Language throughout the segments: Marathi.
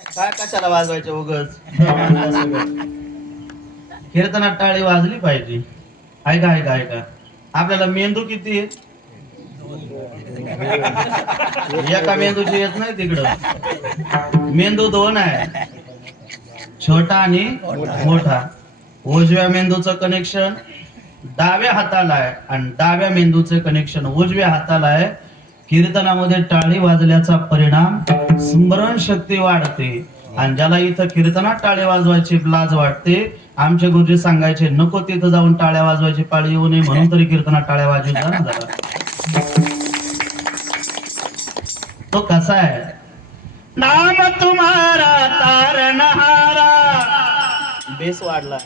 काय कशाला वाजवायचे उगच कीर्तनात टाळी वाजली पाहिजे. ऐका ऐका ऐका, आपल्याला मेंदू किती आहे? एका मेंदूची येत नाही तिकडं, मेंदू दोन आहे, छोटा आणि मोठा. उजव्या मेंदूचं कनेक्शन डाव्या हाताला आहे आणि डाव्या मेंदूचं कनेक्शन उजव्या हाताला आहे. कीर्तनामध्ये टाळी वाजल्याचा परिणाम स्मरण शक्ती वाढते. आणि ज्याला इथं कीर्तनात टाळी वाजवायची लाज वाटते, आमचे गुरुजी सांगायचे नको तिथं जाऊन टाळ्या वाजवायची पाळी येऊ नये म्हणून तरी कीर्तनात टाळ्या वाजवू द्या ना जरा. तो कसा आहे? नाम तुम्हारा तारणहारा, बेस वाढला.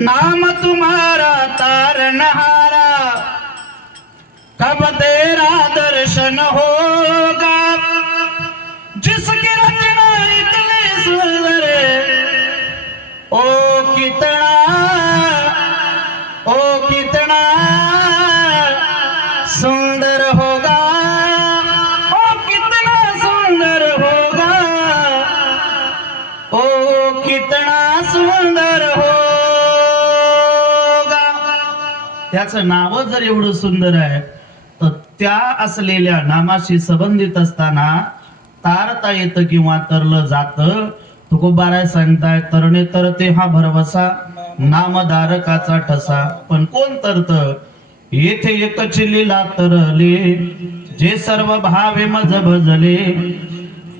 नाम तुम्हारा तारणहारा, कब तेरा दर्शन होगा, जिसकी रचना इतनी सुंदर, ओ कितना सुंदर होगा, ओ कितना सुंदर होगा, ओ कितना सुंदर होगा. त्याचं नाव जर एवढं सुंदर आहे तर त्या असलेल्या नामाशी संबंधित असताना तारता येतं किंवा तरलं जातं. तुकोबाराय सांगताय तरणे तरते हा भरवसा, नामधारकाचा ठसा. पण कोण तरत? येथे एकच लीला तरले, जे सर्व भावे मज भजले,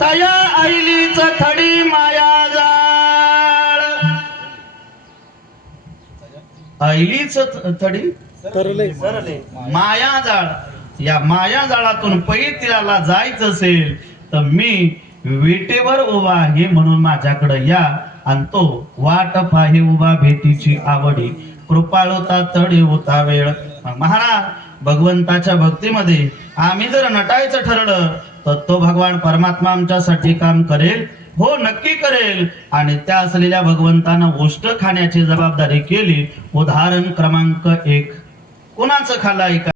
तया ऐलीच थडी माया जाळ. ऐलीच थडी सरले माया जाळ. या माया जाळातून पैत्र्याला जायचं असेल तर मी विटेवर उभा आहे म्हणून माझ्याकडे या, आणि तो वाट पाहे उभा भेटीची आवडी, कृपाळुता तडे होता वेळ. महाराज, भगवंताच्या भक्तीमध्ये आम्ही जर नटायचं ठरलं तर तो भगवान परमात्मा आमच्यासाठी काम करेल, हो नक्की करेल. आणि त्या असलेल्या भगवंतानं गोष्ट खाण्याची जबाबदारी केली. उदाहरण क्रमांक 1, कुणाचं खाल्लं ऐका.